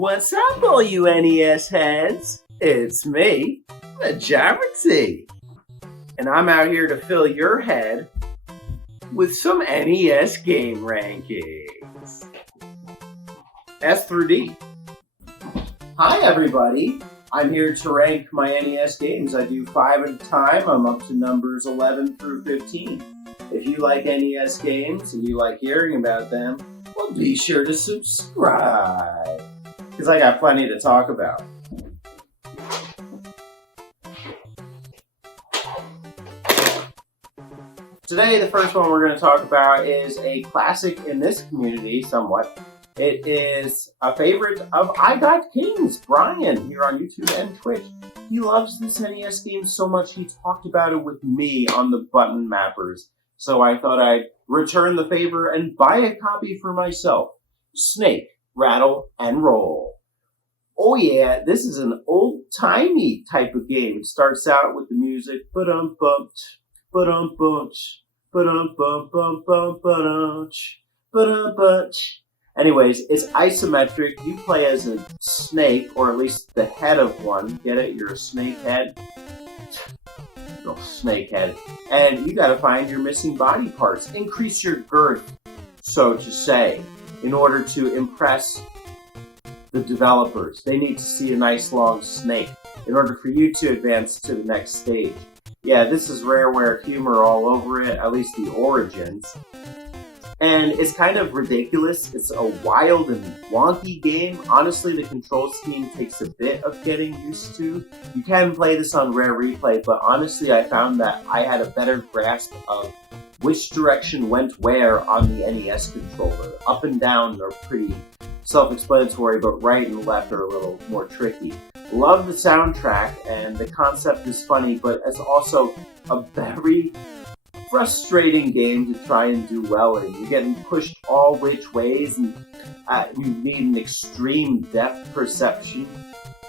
What's up, all you NES heads? It's me, Majora, and I'm out here to fill your head with some NES game rankings. S through D. Hi, everybody. I'm here to rank my NES games. I do 5 at a time. I'm up to numbers 11 through 15. If you like NES games and you like hearing about them, well, be sure to subscribe, because I got plenty to talk about. Today, the first one we're going to talk about is a classic in this community, somewhat. It is a favorite of I Got Kings, Brian, here on YouTube and Twitch. He loves this NES game so much, he talked about it with me on the button mappers. So I thought I'd return the favor and buy a copy for myself. Snake, Rattle, and Roll. Oh yeah, this is an old-timey type of game. It starts out with the music, ba-dum-bump, ba-dum-bump, ba-dum-bump, ba-dum-bump. Anyways, it's isometric. You play as a snake, or at least the head of one. Get it? You're a snake head. No, snake head. And you gotta find your missing body parts. Increase your girth, so to say, in order to impress the developers. They need to see a nice long snake in order for you to advance to the next stage. Yeah, this is Rareware humor all over it, at least the origins. And it's kind of ridiculous. It's a wild and wonky game. Honestly, the control scheme takes a bit of getting used to. You can play this on Rare Replay, but honestly, I found that I had a better grasp of which direction went where on the NES controller. Up and down are pretty self-explanatory, but right and left are a little more tricky. Love the soundtrack, and the concept is funny, but it's also a very frustrating game to try and do well in. You're getting pushed all which ways, and you need an extreme depth perception.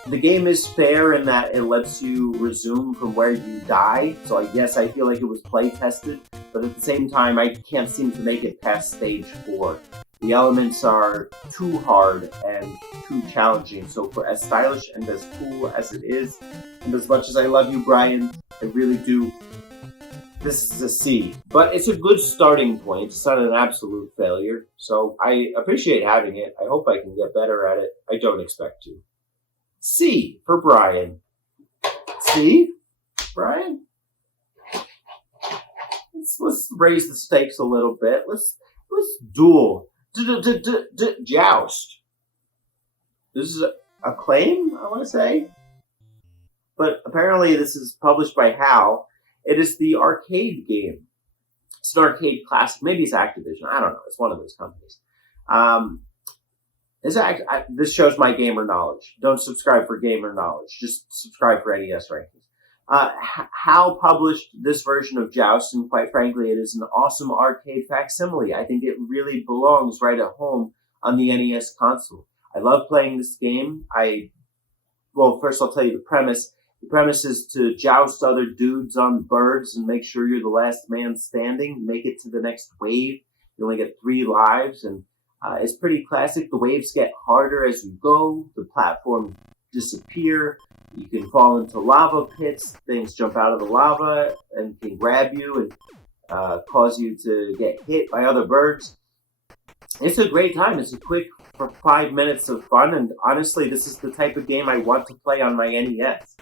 The game is fair in that it lets you resume from where you die, so I guess I feel like it was play tested, but at the same time I can't seem to make it past stage 4. The elements are too hard and too challenging, so for as stylish and as cool as it is, and as much as I love you, Brian, I really do, this is a C. But it's a good starting point. It's not an absolute failure, so I appreciate having it. I hope I can get better at it. I don't expect to. C for Brian. C? Brian? Let's raise the stakes a little bit. Let's duel. Joust. This is a claim, I want to say. But apparently this is published by HAL. It is the arcade game. It's an arcade classic. Maybe it's Activision. I don't know. It's one of those companies. This shows my gamer knowledge. Don't subscribe for gamer knowledge. Just subscribe for NES rankings. HAL published this version of Joust, and quite frankly, it is an awesome arcade facsimile. I think it really belongs right at home on the NES console. I love playing this game. Well, first I'll tell you the premise. The premise is to joust other dudes on birds and make sure you're the last man standing, make it to the next wave. You only get 3 lives, and it's pretty classic. The waves get harder as you go. The platforms disappear. You can fall into lava pits. Things jump out of the lava and can grab you and cause you to get hit by other birds. It's a great time. It's a quick 5 minutes of fun, and honestly, this is the type of game I want to play on my NES.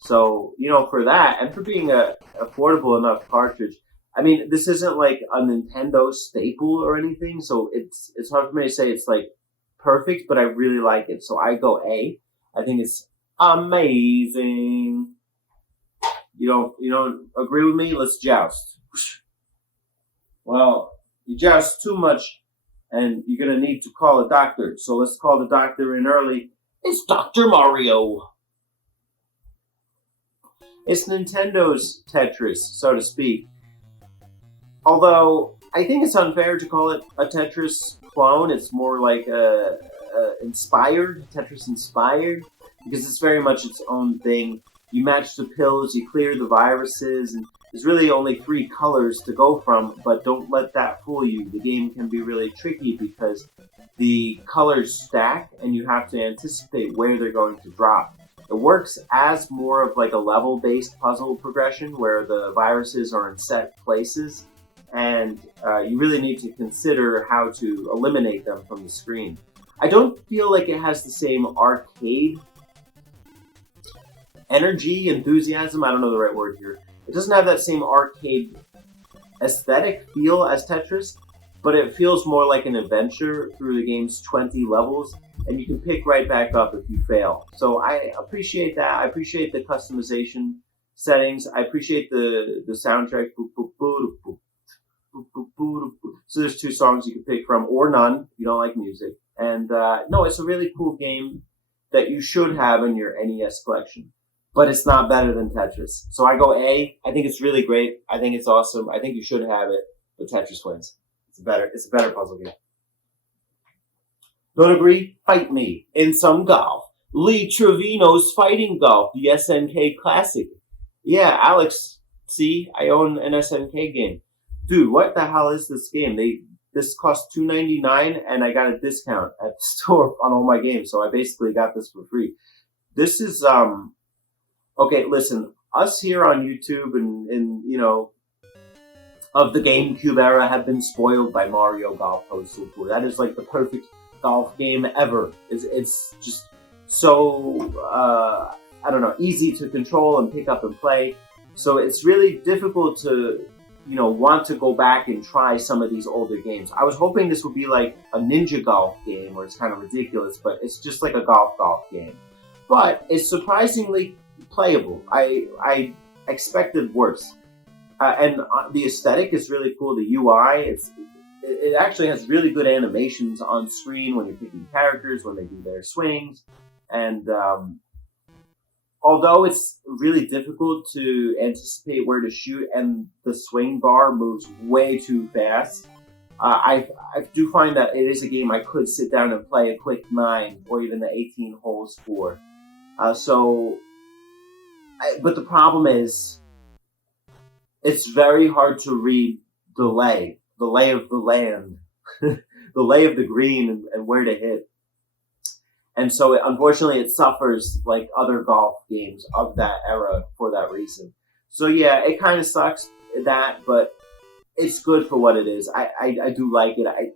So, for that, and for being a affordable enough cartridge, I mean, this isn't like a Nintendo staple or anything, so it's hard for me to say it's like perfect, but I really like it. So I go A. I think it's amazing. You don't agree with me? Let's joust. Well, you joust too much, and you're gonna need to call a doctor. So let's call the doctor in early. It's Dr. Mario. It's Nintendo's Tetris, so to speak. Although, I think it's unfair to call it a Tetris clone. It's more like Tetris inspired, because it's very much its own thing. You match the pills, you clear the viruses, and there's really only 3 colors to go from, but don't let that fool you. The game can be really tricky because the colors stack and you have to anticipate where they're going to drop. It works as more of like a level-based puzzle progression where the viruses are in set places, and you really need to consider how to eliminate them from the screen. I don't feel like it has the same arcade energy, enthusiasm, I don't know the right word here. It doesn't have that same arcade aesthetic feel as Tetris, but it feels more like an adventure through the game's 20 levels, and you can pick right back up if you fail. So I appreciate that. I appreciate the customization settings. I appreciate the soundtrack. So there's 2 songs you can pick from, or none. You don't like music. And no, it's a really cool game that you should have in your NES collection. But it's not better than Tetris. So I go A. I think it's really great. I think it's awesome. I think you should have it. But Tetris wins. It's a better puzzle game. Don't agree? Fight me in some golf. Lee Trevino's Fighting Golf, the SNK Classic. Yeah, Alex, see, I own an SNK game. Dude, what the hell is this game? This cost $2.99 and I got a discount at the store on all my games, so I basically got this for free. This is okay, listen, us here on YouTube and you know, of the GameCube era have been spoiled by Mario Golf Postal Tour. That is like the perfect golf game ever. It's just so, I don't know, easy to control and pick up and play. So it's really difficult to, you know, want to go back and try some of these older games. I was hoping this would be like a ninja golf game where it's kind of ridiculous, but it's just like a golf game. But it's surprisingly playable. I expected worse. And the aesthetic is really cool. The UI, it actually has really good animations on screen when you're picking characters, when they do their swings. And although it's really difficult to anticipate where to shoot and the swing bar moves way too fast, I do find that it is a game I could sit down and play a quick 9 or even the 18 holes for. But the problem is, it's very hard to read the lay of the land, the lay of the green and where to hit. And so, unfortunately, it suffers like other golf games of that era for that reason. So yeah, it kind of sucks that, but it's good for what it is. I do like it. I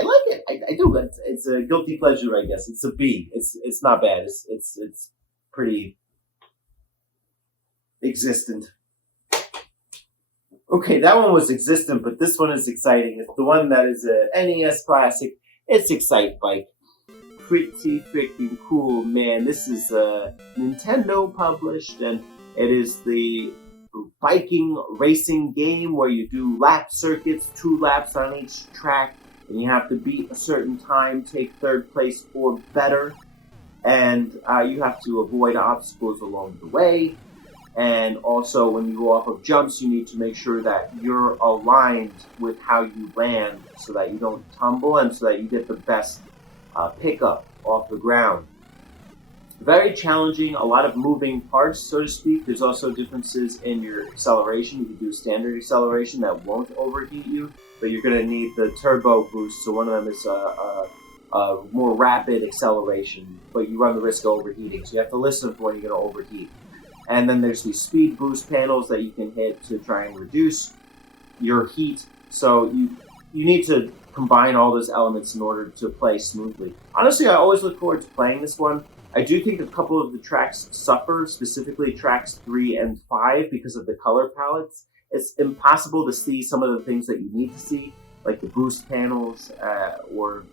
like it. I do. It's a guilty pleasure, I guess. It's a B. It's not bad. It's pretty existent. Okay, that one was existent, but this one is exciting. It's the one that is a NES classic. It's Excitebike. Pretty freaking cool, man. This is Nintendo published, and it is the biking racing game where you do lap circuits, 2 laps on each track, and you have to beat a certain time, take 3rd place or better, and you have to avoid obstacles along the way. And also, when you go off of jumps, you need to make sure that you're aligned with how you land so that you don't tumble and so that you get the best pickup off the ground. Very challenging, a lot of moving parts, so to speak. There's also differences in your acceleration. You can do standard acceleration that won't overheat you, but you're going to need the turbo boost. So one of them is a more rapid acceleration, but you run the risk of overheating. So you have to listen for when you're going to overheat. And then there's these speed boost panels that you can hit to try and reduce your heat. So you need to combine all those elements in order to play smoothly. Honestly, I always look forward to playing this one. I do think a couple of the tracks suffer, specifically tracks 3 and 5, because of the color palettes. It's impossible to see some of the things that you need to see, like the boost panels, or,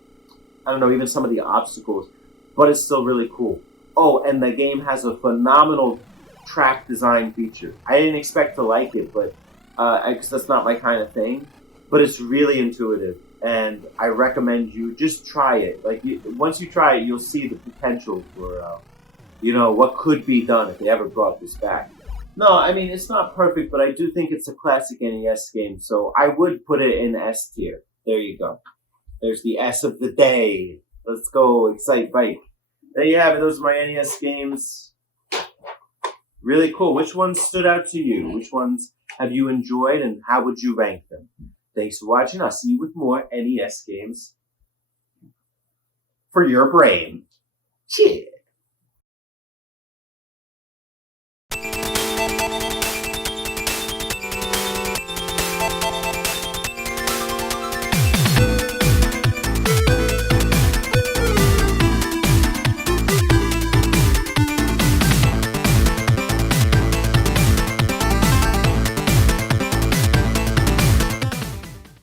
I don't know, even some of the obstacles. But it's still really cool. Oh, and the game has a phenomenal track design feature. I didn't expect to like it, but because that's not my kind of thing. But it's really intuitive, and I recommend you just try it. Like once you try it, you'll see the potential for what could be done if they ever brought this back. No, I mean it's not perfect, but I do think it's a classic NES game, so I would put it in S tier. There you go. There's the S of the day. Let's go, Excitebike. There you have it. Those are my NES games. Really cool. Which ones stood out to you? Which ones have you enjoyed, and how would you rank them? Thanks for watching. I'll see you with more NES games for your brain. Cheers.